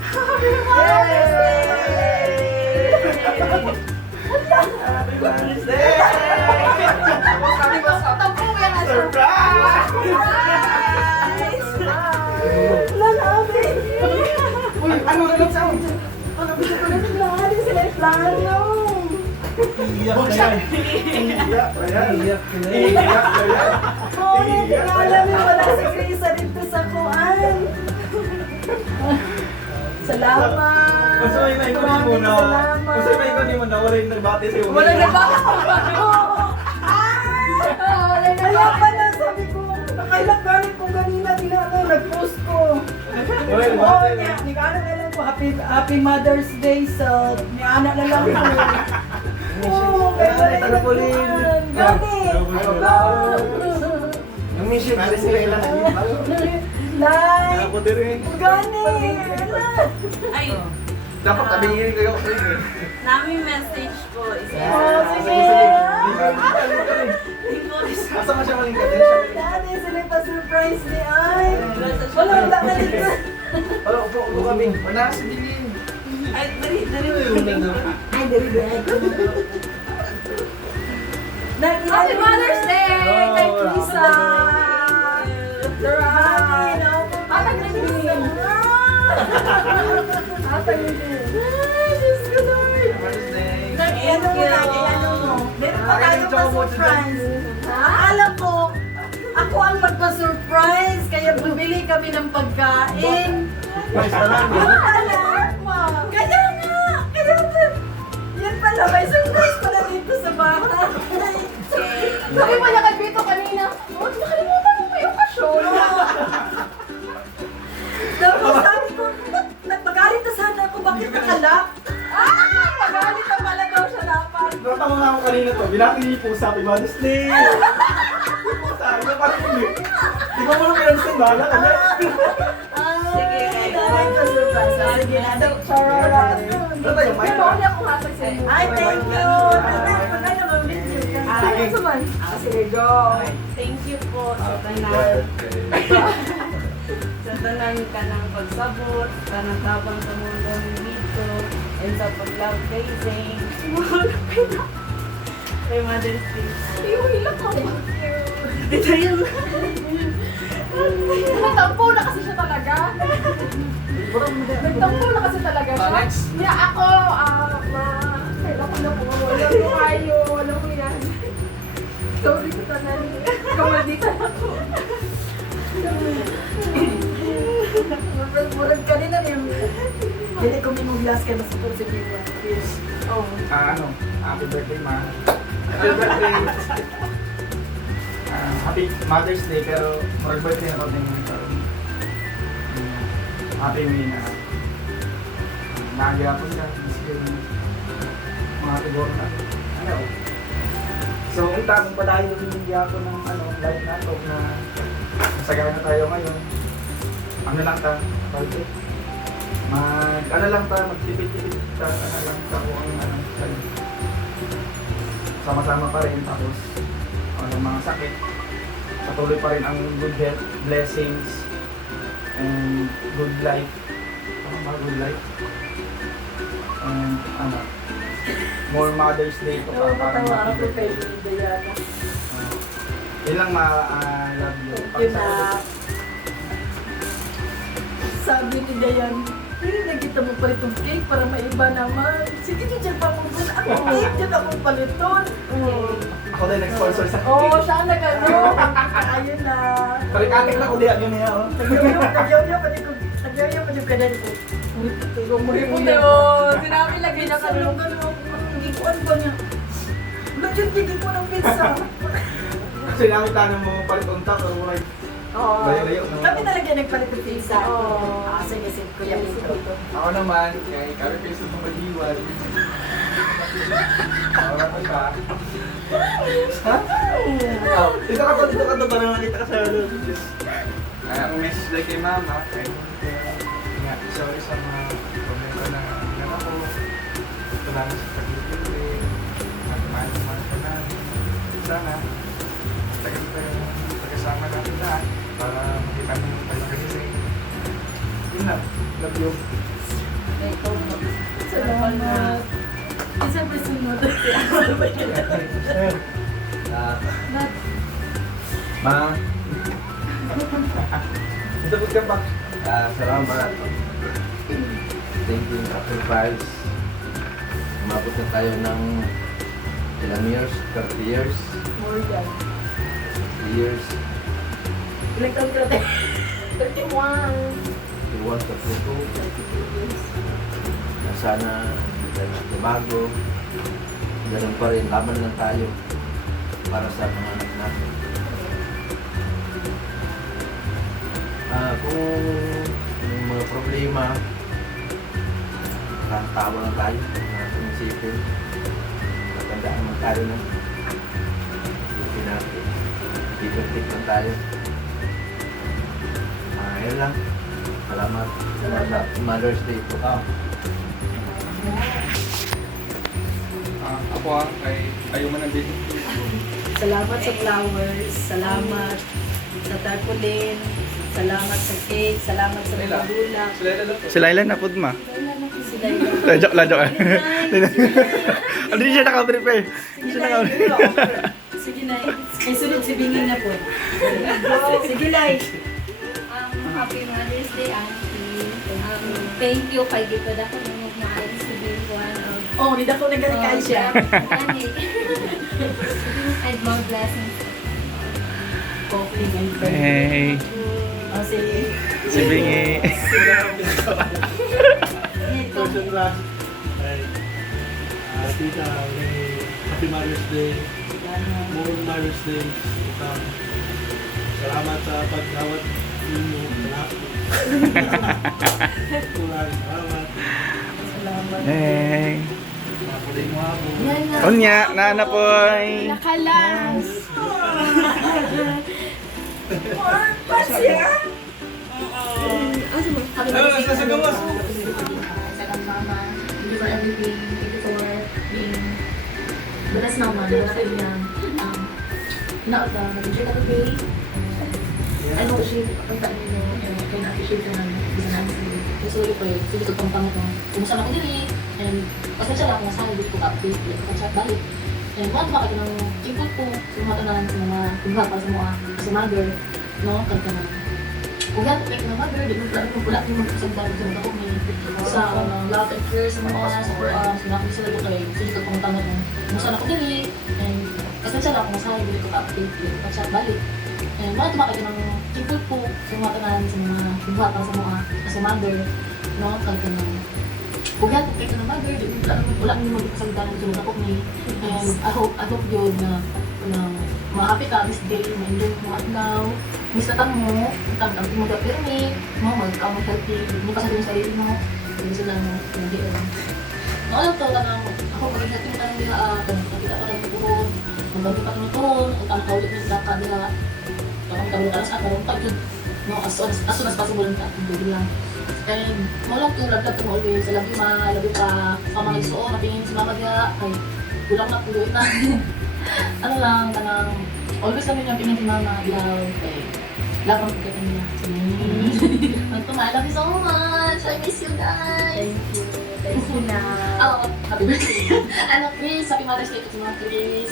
Happy Mother's Day! Happy Mother's Day! Surprise! Lalapit! Uy, ano na lang sound? Naglahali sila yung plano. Iyak na yan. Iyak na yan. Iyak na yan. Iyak na yan. Oh, hindi nga alam yung wala si Krisa dito sa kuan. Salamat! Gusto mo yung naikunin mo na. Salamat. Gusto mo yung naikunin mo na wala yung nagbati sa'yo. Wala na ba? Kaya pala sabi ko, nakailang galing ko kanina, nag-post ko. Wala yung Oo, bati. ni Ana na lang po, happy Mother's Day sa ni Ana na lang po. Oo, kaya wala yung nagpuan. Gani! Yung mission, alis sila ilang. Like! Ako din rin. Gani! Ay, Dapat tabingin kayo ko rin. nami message po. Oh, sige! Asa ka siya maling ka din? Dati sila pa surprise ni Ay! Wala na dito! Wala, upo kami. Wala si Dilin. Ay, dali Ay, dari Happy Mother's Day! Kay Krisa! Drawing! Atag na Krisa! Atag na Krisa! Ay, Diyos ko, Lord! Mother's Day. Ano mo na, ano mo? Meron pa tayo pa surprise. Akala ko, ako ang magpa-surprise, kaya bumili kami ng pagkain. Surprise na lang. Yun pala! Kaya nga! Kaya nga! Yan pala, may surprise pala dito sa bahay. Sabi mo niya kay Vito kanina, oh, nakalimutan mo pa yung kasyon. Tapos sabi ko, nagpagalit na sana ako, bakit nakalak? Magalit na pala daw siya dapat. Nakatawa nga ako kanina to. Binati niyo po sa Happy Mother's Day. Pusa, yung parang hindi. Di ba mo lang pinalisan bala ka na? Sige, sige na daw. Charot. Ano tayo, mic ba? Ay, thank you. Maganda mo video ka. Sige. Sige, go. Thank you po sa tanan. Sa tanan ka ng pagsabot, sa nagtabang sa mundo ni Vito, and sa pag-love kay Zane. Kay Mother's Day. Hilak ko. Ito yun. Nagtampo na kasi siya talaga. Nagtampo na kasi talaga siya. Next. Kaya ako, kailangan na po. Walang mo kayo. Walang mo yan. Sorry ko tanan. Kamalitan ako. Murag ka rin na rin. Hindi ko minuglas ka na sa positibo. Oh. Ano? Happy birthday, ma. Happy birthday. Happy Mother's Day, pero mag-birthday ako din yung Happy May na nagyapon ka. Mga siguro na. Ano? So, unta, kung pala yung nagyapon ng live na to na masagana na tayo ngayon. Ano lang ta? Birthday. Magtipid-tipid ta, lang ta kung sama-sama pa rin, tapos mga sakit, patuloy pa rin ang good health, blessings, and good life. Good life. And more Mother's Day to Oo, para matawa ako kay ma-birthday. Diana. Yun lang love you. Yun na. Sabi ni Dayan, nakita mo pa itong cake para maiba naman. Sige, dyan pa mo doon. Ako cake, dyan ako paliton. Ako din nag-sponsor sa Oo, siya ang nag-ano. Ayun na. Parikatik na ko diyan yun niya. Nagyoyo pa yung kanan ko. Muri-puti Sinabi lagi na Sabi yung gano'n ako, hindi ko ano ba niya. Nagyotigin mo ng pizza. Kasi namin tanong mo palit-unta, pero like, Oo. layo-layo. No? Kami talaga nagpalit ng pizza. Oo. Sige, Kuya Vito. Ako naman, kaya kami piso ng madiwan. Wala ko ba? Ha? Oh, dito ka to, para makita ka sa ang message lang kay mama, sorry sa mga problema na ginawa ko. Ito lang sa pag-ibig. Mahal-mahal ka na. Sana, tagasama natin lahat para makita mo tayo kasi Yun lang. Love you. Ito. Salamat. Isa pa sunod. Ma. Ito ka pa. Salamat. Thank you, sacrifice. Umabot na tayo ng ilang years? 30 years? More than. 30 years. Ilang taon ka natin? 31. 31, 32. Na sana hindi tayo magbabago. Ganun pa rin, laban lang tayo para sa mga anak natin. Kung yung mga problema, tawa lang tayo, natin isipin. Matandaan naman tayo na. Isipin natin. Give lang tayo. Yan lang. Salamat. Sa Mother's Day po. Ako kay ayaw man nandito. Salamat sa flowers, salamat sa tarpaulin, salamat sa cake, salamat sa mga bulak. Si Laila na po ma. Sila yung Joke lang, joke. Ano din siya naka-prepare? Sige na, ay sunod si Bingin na po. Sige Lai. Happy Mother's Day, Auntie. Thank you kay Gito Dako nung maayon si Bingwan of Oh, hindi ako nagalikay siya. and more blessings. Coupling and friend. Hey, Oh, si si Bingi. Tita, Happy Mother's Day. More Mother's Day. Salamat sa pagdawat ninyo. Salamat. salamat. Hey. Mapuling mo ako. Unya, nana poy. Nakalas. Pa siya? Sasagawas. Second mama, thank you for everything. Thank you for being with us naman. Wala kayo yan. Nag-enjoy ka today. I know she punta ninyo and can appreciate ka naman. Bisa namin sa iyo. Gusto ko yun. Sige, so pang mo. Kumusta na ko din eh. And pasensya lang kung saan ko ka-update. Pag-chat balik. And mga tumakit ng input ko sa mga tanan sa mga tungha para sa mga sa mother. No? Kaya na. Kung yan, take na mother, di mo pula ko magkasagdan sa mga kong sa love and care sa mga sa mga sila ko kayo. Sige, so pang mo. Kumusta na ko din eh. And pasensya lang kung saan ko ka-update. Pag-chat balik. And mga tumakit ng input ko sa mga tanan sa mga tungha para sa mga sa mother. No? Kaya na. Kung yan, take na mother, di mo pula ko magkasagdan sa mga kong and I hope yun na ma-happy ka this day, ma-enjoy mo at now. Miss na mo, ang mag-apirmi, mag-healthy, mo ka sa yung sarili mo, hindi sila mo, hindi alam. Alam to, ako pag-healthy mo tanong nila, nakita ka lang tubuhon, mag-ganti pa tunutuhon, ang kaulit ng saka nila, ang alas at marunta yun, as soon as possible ang tubig lang. And malang to, lagdag ko mo always, love you ma, love you pa, mga isuon, napingin si mama niya, ay, kulang na pulo ita. Ano lang, always kami yung tingin si mama, ilaw, eh, love ang pagkita niya. I love you so much, I miss you guys. Thank you na. Oh, happy birthday. Chris, happy Mother's Day to mga Chris.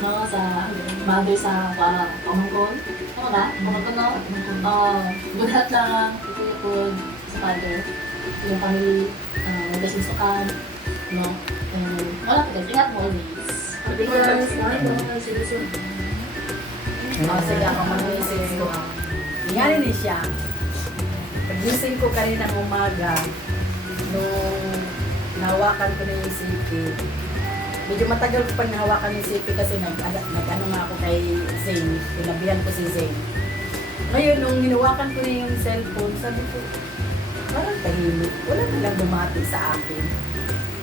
No, sa mother sa pamangkon. Tama ba? Pamangkon, no? Good health lang, good sa father. Yung family, blessings to come. No? And wala ka guys, ingat mo always. Happy birthday. Masaya ako mag-message ko. Yan ni siya. Pag-gising ko kaninang umaga, nung nahawakan ko na yung sipi. Medyo matagal ko pa nahawakan yung sipi kasi nag-ano nga ako kay Zane. Pinabihan ko si Zane. Ngayon, nung hinawakan ko na yung cellphone, sabi ko, parang tahimik. Wala nalang bumati sa akin.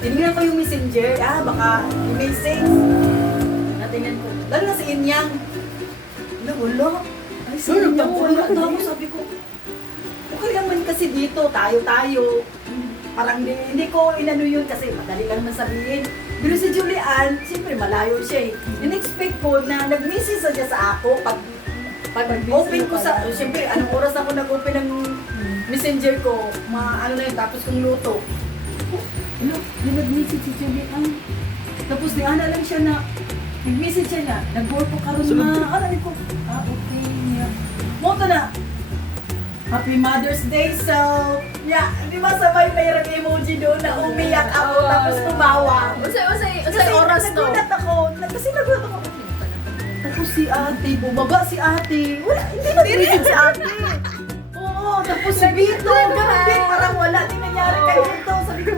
Tinignan ko yung messenger. Baka yung message. Natingnan ko. Lalo na si Inyang. Wala. Ay, si Inyang wala. Tapos sabi ko, okay lang man kasi dito, tayo. Parang hindi ko inano yun kasi madali lang naman sabihin. Pero si Julian, siyempre malayo siya eh. In-expect ko na nag-message siya sa ako pag open ko sa, siyempre anong oras ako nag-open ng messenger ko, ano na yun, tapos kong luto. Ano, di nag-message si Julie, tapos di ana lang siya na, nag-message siya na, nag-work ko karon na, alam ko, okay, yeah. Moto na, Happy Mother's Day, so, yeah, di ba sabay mayroong emoji doon na umiyak ako, tapos tumawa. Unsay Kasi oras to? nagulat ako, kasi nagulat ako. Tapos si ate, bumaba si ate. Wala, hindi nag-message si ate. Oo, tapos si Vito, ganun din, parang wala din nangyari kay Vito. Sabi ko,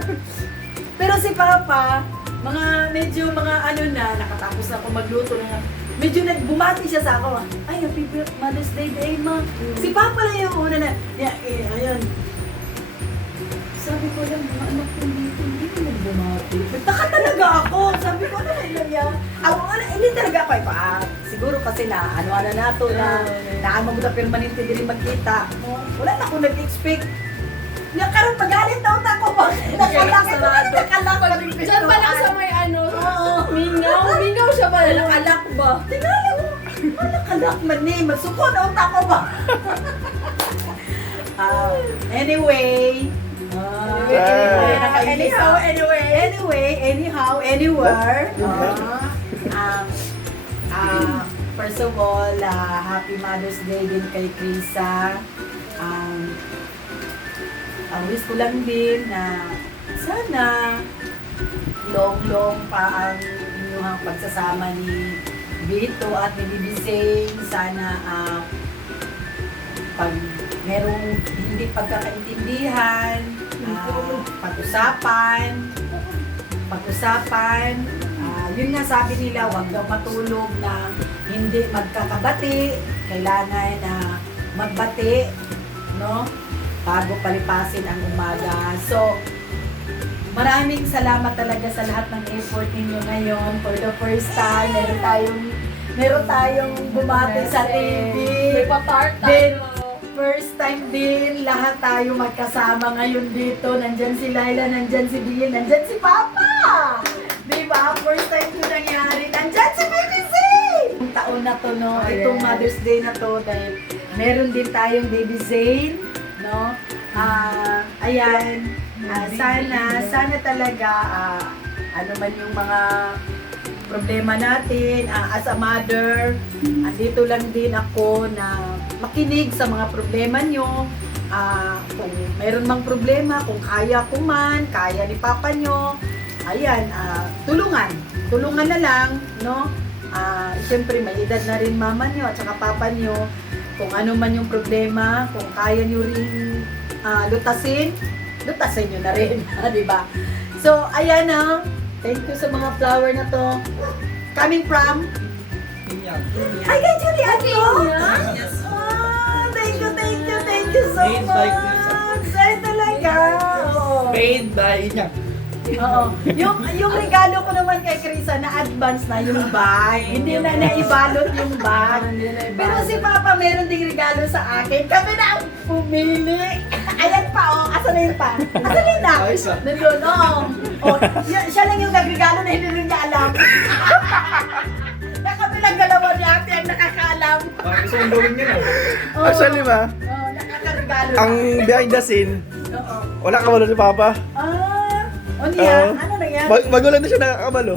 pero si Papa, medyo mga ano na, nakatapos na ako magluto na. Medyo nagbumati siya sa ako. Ay, happy Mother's Day, Ma. Si Papa lang yung una na, ayun. Sabi ko lang, mga anak ko dito, hindi ko nagbumati. Nagtaka talaga ako. Sabi ko, ano na yan? Hindi talaga ako. Siguro kasi na, ano na to, na mo na permanente din magkita. Wala na akong nag-expect. Karon pagalit daw ako ba? Nakalak pa rin. Diyan pa lang sa may ano, mingaw siya ba? Nakalak ba? Tingnan mo. Nakalak man eh. Masuko daw ako ba? Anyway, anywhere. First of all, Happy Mother's Day din kay Krisa. Ang wish ko lang din na sana long pa ang inyong pagsasama ni Vito at ni Bibi Zane. Sana pag merong hindi pagkakaintindihan, pag-usapan, yun nga sabi nila, huwag daw matulog na hindi magkakabati, kailangan na magbati, no? Bago palipasin ang umaga. So, maraming salamat talaga sa lahat ng effort ninyo ngayon. For the first time, meron tayong bumati sa TV. May pa-part Then, tayo. first time din, lahat tayo magkasama ngayon dito. Nandyan si Laila, nandyan si Bill, nandyan si Papa! Diba? First time ito nangyari. Nandyan si Baby Z! Itong taon na to, no? Itong Mother's Day na to, dahil meron din tayong Baby Zane, no? Ayan. Sana talaga, ano man yung mga problema natin, as a mother, andito lang din ako na makinig sa mga problema nyo. Kung mayroon mang problema, kung kaya ko man, kaya ni Papa nyo, ayan, tulungan na lang, no? Siyempre may edad na rin mama nyo at saka papa nyo. Kung ano man yung problema, kung kaya nyo rin lutasin nyo na rin, di ba? So, ayan na. Thank you sa mga flower na to. Coming from? Ay, kay Julie Ato! Thank you so Made by Krisa. much! Ay, talaga! Oo. Paid by niya. Oo. Yung regalo ko naman kay Krisa na advance na yung bag. Hindi na naibalot yung bag. Pero si Papa meron ding regalo sa akin. Kami na ang pumili. Ayan pa, oh. Asan na yun pa? Asan na yun na? Ay, isa. Nandun, oo. Oh, siya lang yung nagregalo na hindi rin niya alam. Na kami lang dalawa ni ate ang nakakaalam. Gusto kong gawin niya na. Oo. Actually ba, Nakakaregalo. ang behind the scene, Oo. wala kabalo si Papa. O niya? Oo. Ano na yan? Magulan na siya nakakabalo.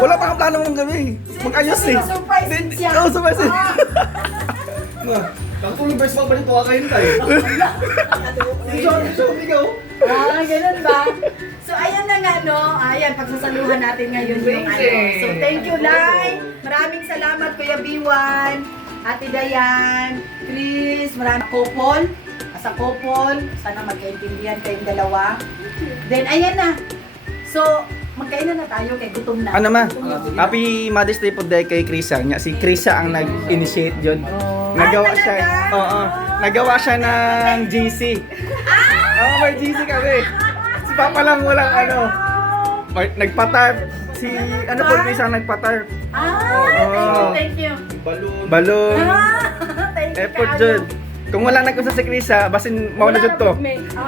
Wala pa kang plano ng gabi. Mag-ayos eh. Surprise din siya. Oo, surprise eh. Ang tulong best mo pa rin kakahintay. Sorry ikaw. Ganun ba? So, ayan na nga, no? Ayan, pagsasaluhan natin ngayon yung ano. So, thank you, Lai. Maraming salamat, Kuya B1, Ate Dayan, Chris, maraming couple. As a couple, sana magkaintindihan kayong dalawa. Then, ayan na. So, magkainan na tayo kay gutom na. Ano ma? Happy Mother's Day po dahil kay Krisa. Si Krisa ang nag-initiate yun. Nagawa Ay, siya. talaga? Oo. Nagawa siya ng GC. May GC kami. Si Papa lang walang ano. Nagpa-tarp. Si ano po Krisa ang nagpa-tarp. Thank you. Balon. Thank you. Effort dyan. Kung wala nag-usa si Krisa, basin mauna dyan to.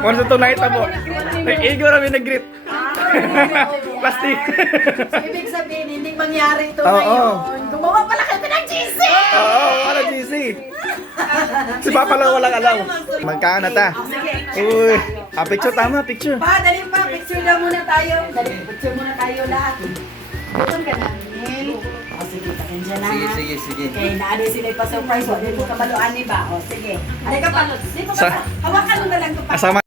Mauna dyan to na itabo. Nag-igo namin nag-grip. Plastic. So, ibig sabihin, hindi mangyari ito Oo. ngayon. Gumawa pala kayo Oo, wala GC. Si Papa lang walang alam. Magkano ta? Uy, picture tama, picture. Pa, dali pa, picture na muna tayo. Dali, picture muna tayo lahat. Ito ka na, Nel. O sige, pasensya na ha. sige. Okay, naali sila pa-surprise. Huwag din po kamaluan ni ba? O sige. Halika pa, dito Sa- ka. Hawakan mo na lang ito pa. Asama